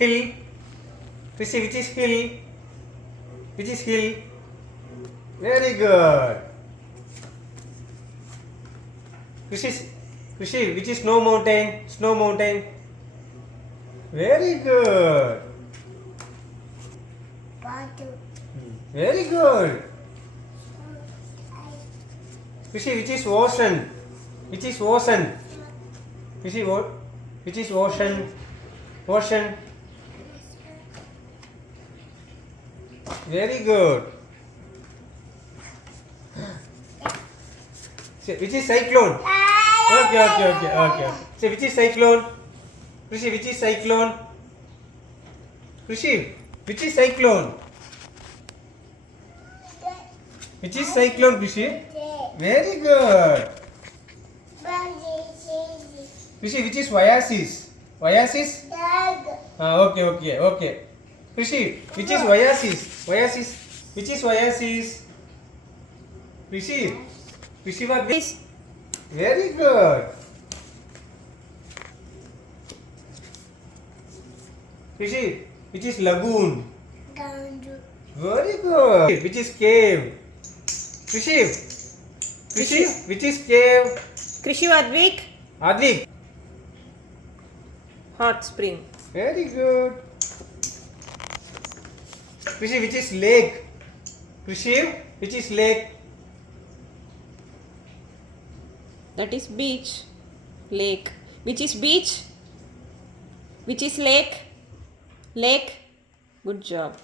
Hill. Krishiv, which is hill? Which is hill? Very good. Krishiv, which is snow mountain? Snow mountain. Very good. Part2. Very good. Krishiv, which is ocean? Which is ocean? Krishiv, which is ocean? Ocean. Very good. Which is cyclone? Okay. So which is cyclone? Krishiv, which is cyclone? Krishiv, which is cyclone? Which is cyclone, Krishiv? Very good. Krishiv, which is oasis? Oasis? Okay. Krishiv, which is oasis? Oasis. Which is oasis? Krishiv Aadvik. Very good. Krishiv, which is lagoon? Very good. Which is cave? Krishiv, which is cave? Krishiv Aadvik. Aadvik. Hot spring. Very good. Krishiv, which is lake? Krishiv, which is lake? That is beach. Lake. Which is beach? Which is lake? Lake. Good job.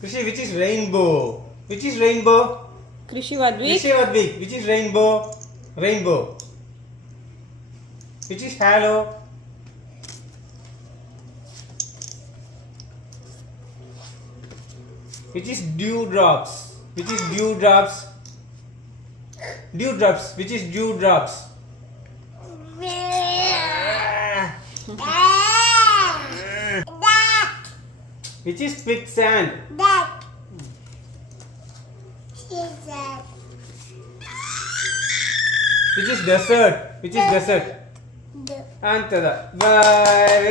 Krishiv, which is rainbow? Which is rainbow? Krishiv Aadvik. Krishiv Aadvik. Which is rainbow? Rainbow. Which is halo? Which is dewdrops? Which is dewdrops? Dewdrops. Which is dewdrops? Which is quicksand? Which is desert? Which is desert? Antada. Bye.